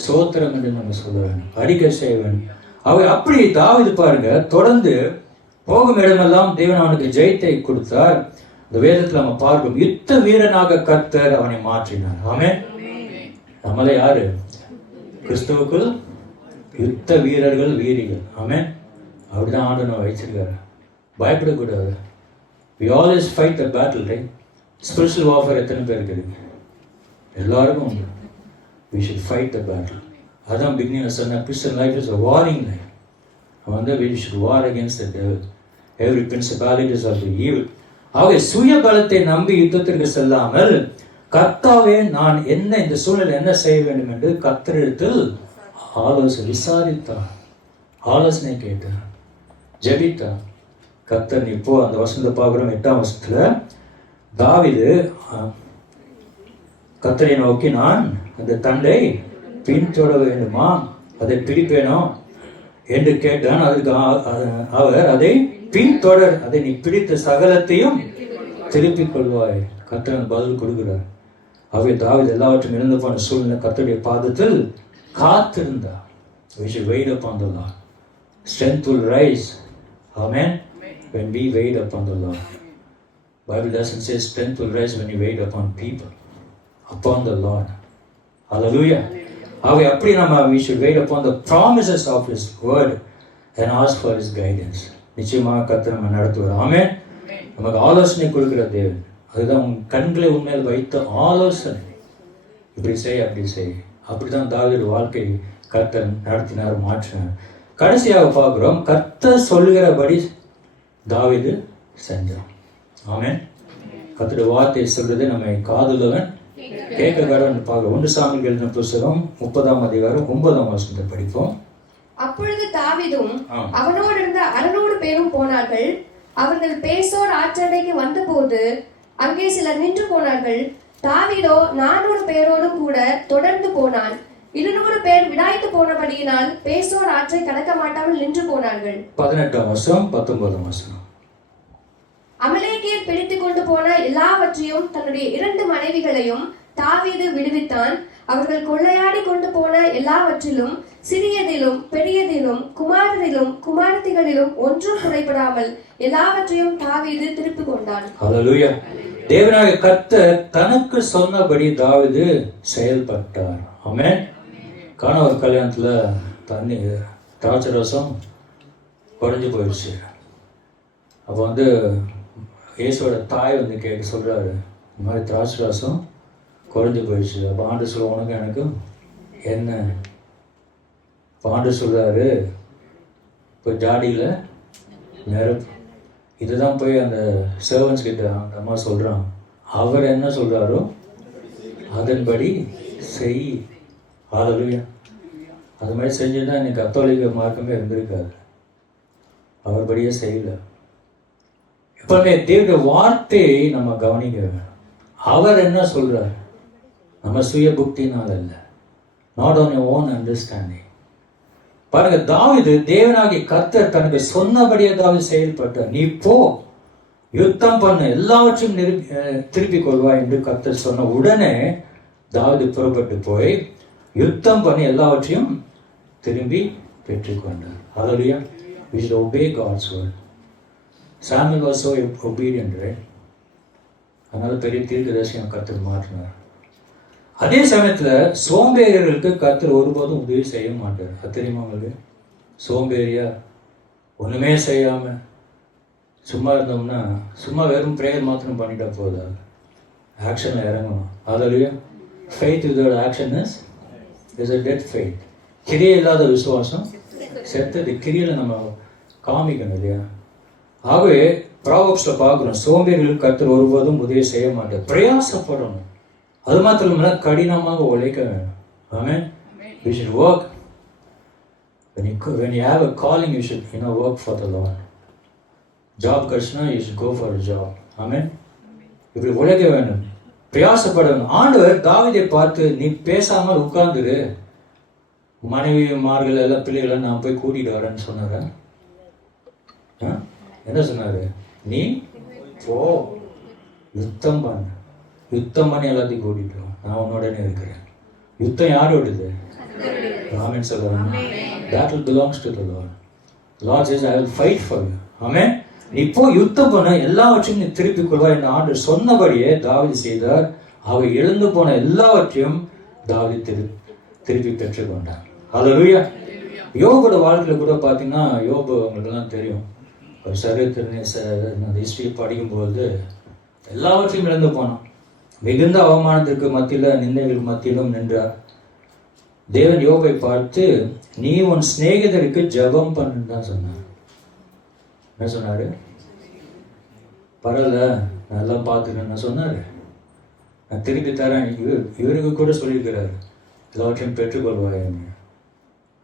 ஸ்தோத்திரம் என்று நம்ம சொல்ல வேண்டும், அறிக்கை செய்ய வேண்டும். அப்படி தாவீது பாருங்க, தொடர்ந்து போகும் இடமெல்லாம் தேவன் அவனுக்கு ஜெயத்தை கொடுத்தார். இந்த வேதத்தில் நம்ம பார்க்கிறோம், யுத்த வீரனாக கர்த்தர் அவனை மாற்றினார். ஆமென். நம்மளே யாரு? கிறிஸ்துவுக்குள் யுத்த வீரர்கள், வீரிகள். ஆமென். அப்படிதான் ஆண்டவர் வச்சிருக்காரு. பயப்படக்கூடாது. We always fight the battle, right? Spiritual warfare எத்தனை பேருக்கு இருக்கு? எல்லாருக்கும் உண்டு. We should fight the battle. அதான் பிகினிங் சொன்ன, Christian life is a warring life. we should war against the devil, every principalities of the evil. ஆகவே சுய பலத்தை நம்பி யுத்தத்திற்கு செல்லாமல், கர்த்தாவே நான் என்ன இந்த சூழ்நிலை என்ன செய்ய வேண்டும் என்று கர்த்தரிடத்தில் விசாரித்தார், ஆலோசனை கேட்டார், ஜெபித்தார். கர்த்தர் இப்போ அந்த வசனத்தை பார்க்கிறோம். 8ஆம் வசனத்துல தாவீது கர்த்தரை நோக்கி, நான் அந்த தண்டை பின்தொட வேண்டுமா, அதை பிடிப்பேனோ என்று கேட்டான். அதுக்கு அவர், அதை பின்தொடர், அதை நீ பிடித்த சகலத்தையும் திருப்பிக் கொள்வாய். கர்த்தர் பதில் கொடுக்கிறார். ஆகவே தாவீது எல்லாவற்றையும் இழந்து போன சூழ்நிலை கர்த்தருடைய பாதத்தில் காத்திருந்தார். We should wait upon the Lord. Strength will rise. Amen. When we wait upon the Lord. Bible doesn't say strength will rise when you wait upon people. Upon the Lord. Hallelujah. ஆகவே அப்படி we should wait upon the promises of His word and ask for His guidance. நிச்சயமாக கர்த்தர் நம்ம நடத்துவார். ஆமென். நமக்கு ஆலோசனை கொடுக்கிற தேவன். அதுதான் உன் கண்களை உண்மையில் வைத்த ஆலோசனை. இப்படி செய், அப்படி செய், அப்படிதான் தாவீது வாழ்க்கை கர்த்தர் நடத்தினார், மாற்றினார். கடைசியாக பார்க்கிறோம், கர்த்தர் சொல்லுகிறபடி தாவீது செஞ்சான். ஆமென். கர்த்தருடைய வார்த்தை சொல்றது நம்ம காதுள்ளவன் கேட்க கடவுள் பார்க்க. 1 சாமுவேல் எழுதின புத்தகம் 30ஆம் அதிகாரம் 9ஆம் வசனத்தை படிப்போம். அப்பொழுது தாவீதும் அவனோடு இருந்த 600 பேரும் போனார்கள். அவர்கள் பேசோர் ஆற்றண்டைக்கு வந்தபோது அங்கே சிலர் நின்று போனார்கள். தாவீதோ 400 பேரோடும் கூட தொடர்ந்து போனான். 200 பேர் விடாய்த்து போனபடியினால் பேசோர் ஆற்றை கடக்க மாட்டாமல் நின்று போனார்கள். 18ஆம் வசனம் 19ஆம் வசனம். அமலேக்கியர் பிடித்துக் கொண்டு போன எல்லாவற்றையும் தன்னுடைய 2 மனைவிகளையும் தாவீது விடுவித்தான். அவர்கள் கொள்ளையாடி கொண்டு போன எல்லாவற்றிலும் சிறியதிலும் பெரியதிலும் குமாரரிலும் குமாரத்திகளிலும் ஒன்றும் குறைபடாமல் எல்லாவற்றையும் தாவீது திருப்பிக் கொண்டான். ஹல்லேலூயா. தேவனாகிய கர்த்தர் தனக்கு சொன்னபடி தாவீது செயல்பட்டார். ஆமென். கானான் கல்யாணத்துல தண்ணி திராட்சை ரசம் குறைஞ்சு போயிடுச்சு. அப்போ வந்து இயேசுவோட தாய் வந்து கேட்க சொல்றாரு, இந்த மாதிரி திராட்சை ரசம் குறைஞ்சு போயிடுச்சு. அப்போ ஆண்டு சொல்ல, உனக்கு எனக்கு என்ன? பாண்டு சொல்றாரு, இப்போ ஜாடியில் நெருப்பு. இதுதான் போய் அந்த சர்வன்ஸ் கிட்ட அந்த அம்மா சொல்றான். அவர் என்ன சொல்றாரோ அதன்படி செய். ஹல்லேலூயா. அது மாதிரி செஞ்சுதான் இன்னைக்கு கத்தோலிக்க மார்க்கமே இருந்திருக்காது. அவர்படியே செய்யல. எப்பவுமே தேவனுடைய வார்த்தையை நம்ம கவனிக்க வேணும். அவர் என்ன சொல்றார், நம்ம சுய புக்தினால இல்லை, not on your own understanding. பாருங்க, தாவீது தேவனாகிய கர்த்தர் தனக்கு சொன்னபடியே தாவீது செயல்பட்டார். நீ போ, யுத்தம் பண்ண, எல்லாவற்றையும் திருப்பிக் கொள்வாய் என்று கர்த்தர் சொன்ன உடனே தாவீது புறப்பட்டு போய் யுத்தம் பண்ணி எல்லாவற்றையும் திரும்பி பெற்றுக்கொண்டார். ஹல்லேலூயா. We should obey God's word. Samuel was so obedient, right? அதனால பெரிய தீர்க்கதரிசியாக கர்த்தர் மாற்றினார். அதே சமயத்துல சோம்பேறியர்களுக்கு கர்த்தர் ஒருபோதும் உதவி செய்ய மாட்டார். அது தெரியுமா உங்களுக்கு? சோம்பேறியா ஒண்ணுமே செய்யாம சும்மா இருந்தோம்னா, சும்மா வெறும் பிரேயர் மாத்திரம் பண்ணிட்டா போதாது, ஆக்ஷன்ல இறங்கணும். Hallelujah. Faith without action is a dead faith. கிரியை இல்லாத விசுவாசம் செத்தது. கிரியில நம்ம காமிக்கணும் இல்லையா? ஆகவே ப்ராவர்ப்ஸ்ல பார்க்கிறோம், சோம்பேறிகளுக்கு கர்த்தர் ஒருபோதும் உதவி செய்ய மாட்டார். பிரயாசப்படணும். அது மாத்திரம் இல்ல, கடினமாக உழைக்க வேண்டும். ஆமென். We should work. When you have a calling, you should work for the Lord. Job கிடைச்சுனா you should go for a job. ஆமென். இப்படி உழைக்க வேண்டும், பிரயாசப்படணும். ஆண்டவர் தாவீதை பார்த்து, நீ பேசாமல் உட்கார்ந்துரு, மனைவிமார்கள் எல்லாம் பிள்ளைகளை நான் போய் கூட்டிட்டு வரேன்னு சொன்னார. என்ன சொன்னாரு? நீ போ, யுத்தம் பண்ண, யுத்தம் பண்ணி எல்லாத்தையும் கூட்டிட்டு வா, நான் உன்னோடனே இருக்கிறேன். யுத்தம் யாரோடுது? ஆமென் சொல்லுவாங்க. Battle belongs to the Lord. Lord says, I will fight for you. ஆமென். நீ போ, யுத்தம் பண்ண, எல்லாவற்றையும் நீ திருப்பிக் கொள்வாய் என்று ஆண்டவர் சொன்னபடியே தாவீது செய்தார். அவர் இழந்து போன எல்லாவற்றையும் தாவீது திருப்பி பெற்றுக்கொண்டார். ஹல்லேலூயா. யோபோட வாழ்க்கையில கூட பார்த்தீங்கன்னா, யோபு அவங்களுக்கெல்லாம் தெரியும், ஒரு சரித்திர ஹிஸ்டரி படிக்கும்போது எல்லாவற்றையும் இழந்து போனான். மிகுந்த அவமானத்திற்கு மத்தியில், நிந்தைகளுக்கு மத்தியிலும் நின்றார். தேவன் யோபை பார்த்து, நீ உன் சிநேகிதருக்கு ஜெபம் பண்ணு தான் சொன்னார். என்ன சொன்னாரு? பரவாயில்ல, நல்லா பார்த்துக்கன்னு சொன்னாரு, நான் திருப்பி தரேன். இவருக்கு கூட சொல்லியிருக்கிறாரு, எல்லாவற்றையும் பெற்றுக்கொள்வாய்.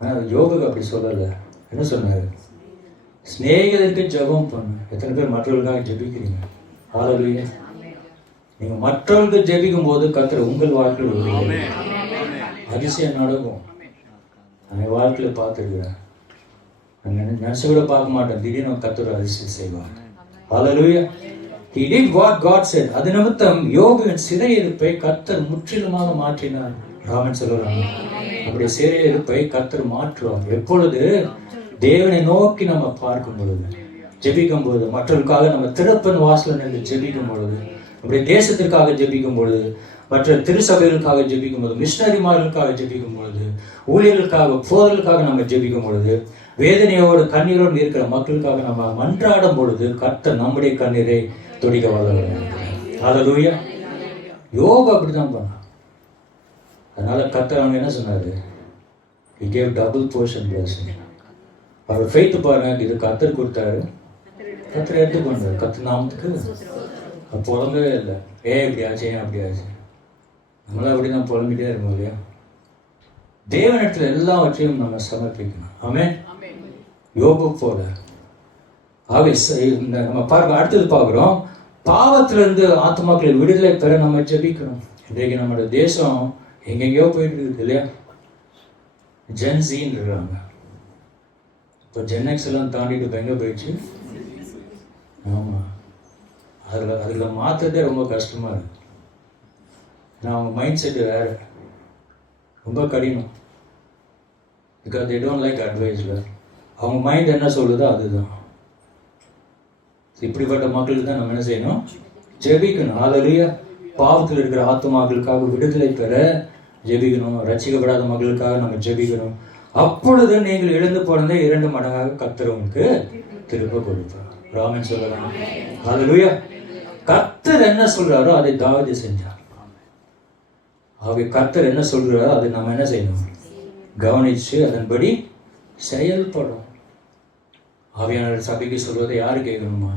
ஆனால் யோபுக்கு அப்படி சொல்லலை. என்ன சொன்னாரு? சிநேகிதருக்கு ஜெபம் பண்ணு. எத்தனை பேர் மற்றவர்களுக்காக ஜெபிக்கிறீங்க? ஹல்லேலூயா. நீங்க மற்றவர்களுக்கு ஜெபிக்கும் போது கர்த்தர் உங்கள் வாழ்க்கையில் அதிசயம் நடக்கும். நான் வாழ்க்கையில பார்த்துருக்கிறேன், நினைச்சு கூட பார்க்க மாட்டேன், திடீர்னு கர்த்தர் அதிசயம் செய்வார். ஹல்லேலூயா. He did what God said. அது நிமித்தம் யோபுவின் சிறையிருப்பை கர்த்தர் முற்றிலுமாக மாற்றினார். ராமன் சொல்றாங்க, நம்முடைய சிறையிருப்பை கர்த்தர் மாற்றுவார். எப்பொழுது? தேவனை நோக்கி நம்ம பார்க்கும் பொழுது, ஜெபிக்கும் பொழுது, மற்றவர்களுக்காக நம்ம திறப்பின் வாசல் நின்று ஜெபிக்கும் பொழுது, நம்முடைய தேசத்திற்காக ஜெபிக்கும் பொழுது, மற்ற திருச்சபைகளுக்காக ஜெபிக்கும் பொழுது, மிஷனரிமார்களுக்காக ஜெபிக்கும் பொழுது, ஊழியர்களுக்காக, போதலுக்காக நம்ம ஜெபிக்கும் பொழுது, வேதனையோடு கண்ணீரோடு இருக்கிற மக்களுக்காக நம்ம மன்றாடும் பொழுது கர்த்தர் நம்முடைய கண்ணீரை துடிக்க வல்லவர். ஹல்லேலூயா. யோபு அப்படிதான் பண்ணான். அதனால கர்த்தர் அவங்க என்ன சொன்னாரு? He gave double portion blessing. Our faith பாருங்க, இது கர்த்தர் கொடுத்தாரு, கர்த்தர் எடுத்துக்கொண்டாரு. கர்த்தர் நாமத்துக்கு புலம்பவே இல்லை. இப்படி ஆச்சு, ஏன் அப்படி ஆச்சு. நம்மளாம் அப்படி தான் புலம்பிட்டே இருக்கோம் இல்லையா? தேவனிடத்தில் எல்லாவற்றையும் நம்ம சமர்ப்பிக்கணும். ஆமென். யோபு போல நம்ம பார்க்க அடுத்தது பார்க்குறோம், பாவத்திலிருந்து ஆத்மாக்களை விடுதலை பெற நம்ம ஜெபிக்கணும். இன்றைக்கு நம்மளோட தேசம் எங்கெங்கேயோ போயிட்டு இருக்குது இல்லையா? ஜென்சின்னு இருக்காங்க. இப்போ ஜென்எக்ஸ் எல்லாம் தாண்டிட்டு இப்போ எங்கே போயிடுச்சு? ஆமாம், அதில் மாற்றதே ரொம்ப கஷ்டமாக இருக்குது. நான் அவங்க மைண்ட் செட்டு வேறு, ரொம்ப கடினம். பிகாஸ் தே டோன்ட் லைக் அட்வைஸில். அவங்க மைண்ட் என்ன சொல்லுதோ அதுதான். இப்படிப்பட்ட மக்களுக்கு தான் நம்ம என்ன செய்யணும்? ஜெபிக்கணும். ஹல்லேலூயா. பாவத்தில் இருக்கிற ஆத்துமாக்களுக்காக விடுதலை பெற ஜெபிக்கணும். ரட்சிக்கப்படாத மக்களுக்காக நம்ம ஜெபிக்கணும். அப்பொழுது நீங்கள் எழுந்து போனதை 2 மடங்காக கர்த்தர் உங்களுக்கு திரும்ப கொடுப்பார். ராமன் சொல்லலாம். ஹல்லேலூயா. கர்த்தர் என்ன சொல்றாரோ அதை தாவீது செஞ்சார். ஆகவே கர்த்தர் என்ன சொல்றாரோ அதை நம்ம என்ன செய்யணும்? கவனிச்சு அதன்படி செயல்படும். ஆவியானவர் சபைக்கு சொல்வதை யாரு கேட்கணுமா?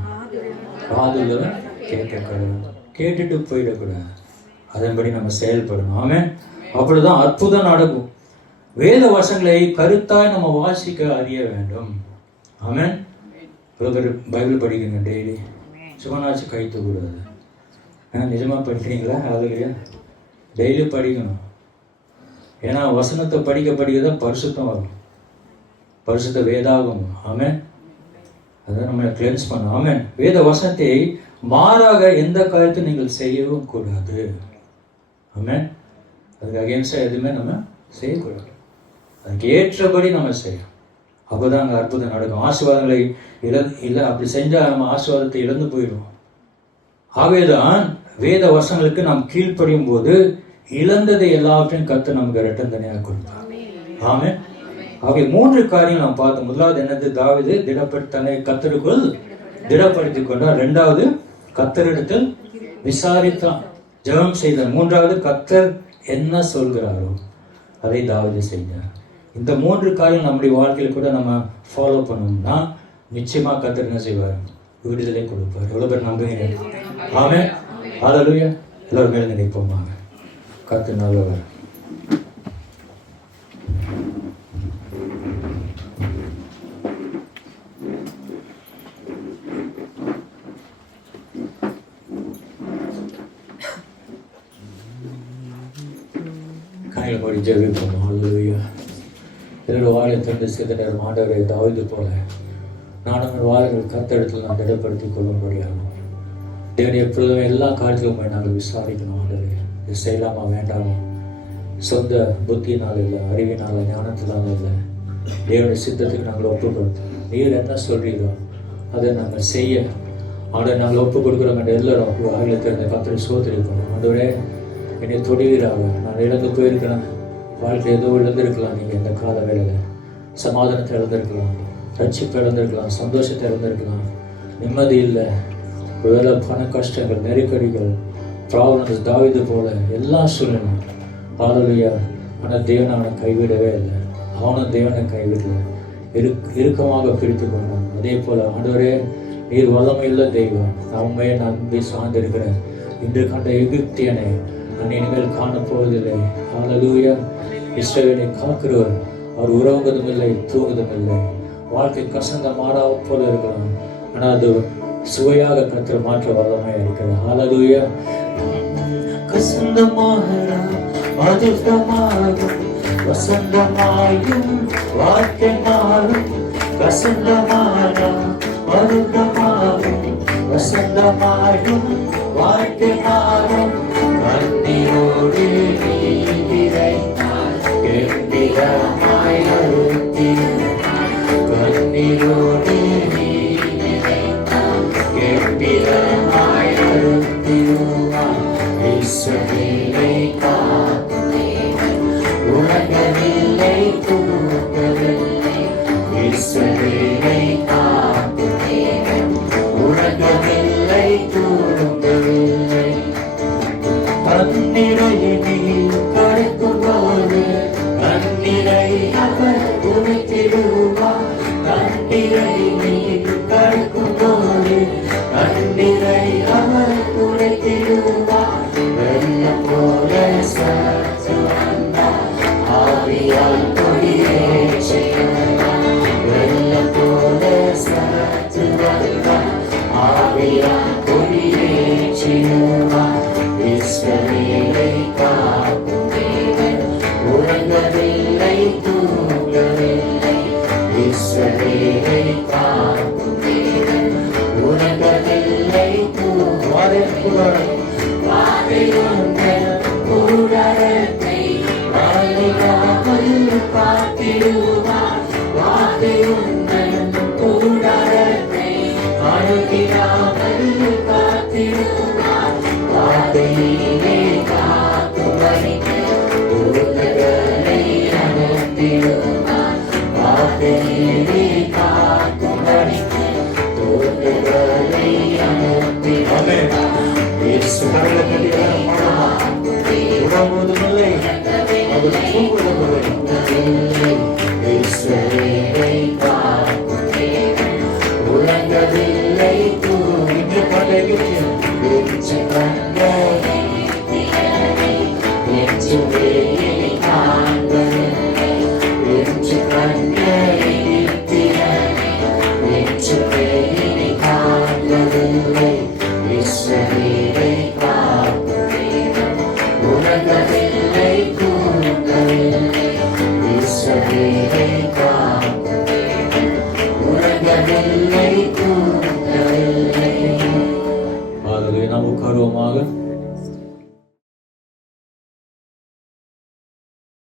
காதுள்ளவன் கேட்கக்கூடாது, கேட்டுட்டு போயிடக்கூடாது. அதன்படி நம்ம செயல்படணும். ஆமென். அப்படிதான் அற்புதம் நடக்கும். வேத வசங்களை கருத்தாய் நம்ம வாசிக்க அறிய வேண்டும். ஆமென். பைபிள் படிக்கணுங்க டெய்லி. சுமனாச்சு கை தூக்கூடாது. நிஜமா படிக்கிறீங்களா? அதுலையா டெய்லி படிக்கணும். ஏன்னா வசனத்தை படிக்க படிக்க தான் பரிசுத்தம் வரும். பரிசுத்த வேதாகம். ஆமென். அதான் நம்ம கிளென்ஸ் பண்ணணும். ஆமென். வேத வசனத்தை மாறாக எந்த காரியத்தை நீங்கள் செய்யவும் கூடாது. ஆமென். அதுக்கு அகேன்ஸ்டா எதுவுமே நம்ம செய்யக்கூடாது. அதுக்கு ஏற்றபடி நம்ம செய்யணும். அப்போதான் அங்கே அற்புதம் நடக்கும். ஆசீர்வாதங்களை இல்லை அப்படி செஞ்சால் நம்ம ஆசீர்வாதத்தை இழந்து போயிடுவோம். ஆகவேதான் வேத வசனங்களுக்கு நாம் கீழ்ப்படியும் போது இழந்ததை எல்லாவற்றையும் கர்த்தர் நமக்கு ரிட்டன் தனியாக கொடுத்தார். ஆமென். ஆகவே 3 காரியங்கள் நாம் பார்த்தோம். முதலாவது என்னது? தாவீது தன்னை கர்த்தருக்குள் திடப்படுத்திக் கொண்டார். 2வது கர்த்தரிடத்தில் விசாரித்தான், ஜெபம் செய்தார். 3வது கர்த்தர் என்ன சொல்கிறாரோ அதை தாவீது செய்தார். இந்த 3 காரியம் நம்முடைய வாழ்க்கையில் கூட நம்ம ஃபாலோ பண்ணோம்னா நிச்சயமா கர்த்தர் என்ன செய்வார்? விடுதலை கொடுப்பார். எவ்வளவு பேர் நம்புகிறீங்க? ஆமென். ஹல்லேலூயா. எல்லாரும் மேல நினைப்போமாக. கர்த்தர் நல்லவர். கையில் படி ஜெபிப்போம். ஹல்லேலூயா. என்னோட வாழை தந்து சில நேரம் ஆண்டவரை தாவீது போல நானும் வாழைகள் கர்த்தரிடத்தில் நான் திடப்படுத்திக் கொள்ளும்படியாகும். தேவனை எப்பொழுதும் எல்லா காரியத்திலும் போய் நாங்கள் விசாரிக்கணும். ஆண்டவரை இது செய்யலாமா வேண்டாமா? சொந்த புத்தியினால் இல்லை, அறிவினால், ஞானத்தினால இல்லை, தேவனுடைய சித்தத்துக்கு நாங்கள் ஒப்பு கொடுத்தோம். நீர் என்ன சொல்றீரோ அதை நாங்கள் செய்ய ஆண்டவர் நாங்கள் ஒப்பு கொடுக்குறோம். என்ற எல்லாரும் வாயில திறந்த கர்த்தரை சோதரிக்கணும். ஆண்டவரே என்னை தொடுவீராக. நான் இழந்து போயிருக்கிறேன். வாழ்க்கை ஏதோ இழந்திருக்கலாம். நீங்கள் இந்த கால வேளையில் சமாதானத்தை இழந்திருக்கலாம், ரட்சிப்பை இழந்திருக்கலாம், சந்தோஷத்தை இழந்திருக்கலாம், நிம்மதி இல்லை, ஒருவேளை பண கஷ்டங்கள், நெருக்கடிகள், ப்ராப்ளம்ஸ். தாவீது போல எல்லா சூழ்நிலும் ஹல்லேலூயா. ஆனால் தேவன் அவனை கைவிடவே இல்லை, அவனும் தேவனை கைவிடல, இறுக்கமாக பிடித்து கொண்டான். அதே போல் ஆண்டவரே நீர் வல்லமையுள்ள தெய்வம், நான் உண்மையை நம்பி சார்ந்திருக்கிறேன். இன்று கண்ட எகிப்தியனை நான் இனிமேல் காணப்போவதில்லை. ஹல்லேலூயா. இஸ்ரவேலை காக்கிறவர், அவர் உறவுவதும் இல்லை, தூங்குவதும் இல்லை. வாழ்க்கை கசந்த மாறாவ போல இருக்கலாம், ஆனால் அது சுவையாக கர்த்தர் மாற்ற வல்லமையாக இருக்கிறது. ஹல்லேலூயா. கசந்தமாகலாம், மதுரமாகும், வசந்தமாயும் வாழ்க்கை மாறும். கசந்தமாகலாம், மதுரமாகும், வசந்தமாயும் வாழ்க்கை மாறும். கண்ணீரோடு நீரைத்தால் கெம்பிரமாய் அழுத்தினார். கண்ணீரோடு நீரைத்தால் கெம்பிரமாய் அழுத்தினார். இஸ்ரவேலை காக்கும் தேவன் உலகமில்லை, தூக்கவில்லை. இஸ்ரவேலை காக்கும் தேவன் உலகமில்லை, தூங்கவில்லை. தன்னிறையை நீ கரைக்கும் நீரை அவர் துடைத்திடுவார். வெள்ளம் போல சற்று வந்தார், ஆவியால் கொடியேற்றிடுவார். வெள்ளம் போல சற்று வந்தார், ஆவியால் கொடியேற்றிடுவார். இஸ்ரவேலை காக்கும் தேவன் உறங்கவில்லை, தூங்கவில்லை. இஸ்ரவேலை காக்கும் தேவன் உறங்கவில்லை, தூங்கவில்லை. வாதை உங்கள் கூடாரத்தை வாழிடாமல் காத்திடுவார். வாதை உங்கள் கூடாரத்தை அழுகிடாமல் காத்திடுவார். வாதையிலே காக்கும்படிக்கு தூதர்களை அனுப்பிடுவார். வாதையிலே காக்கும்படிக்கு தூதர்களை அனுப்பிடுவார். இயேசு கடலுக்கடியில் உறங்குவதுமில்லை, அவர் தூங்குவதுமில்லை. இஸ்ரவேலை காக்கும் தேவன் உறங்கவில்லை, தூங்கவில்லை. வெற்றி கண்டேன்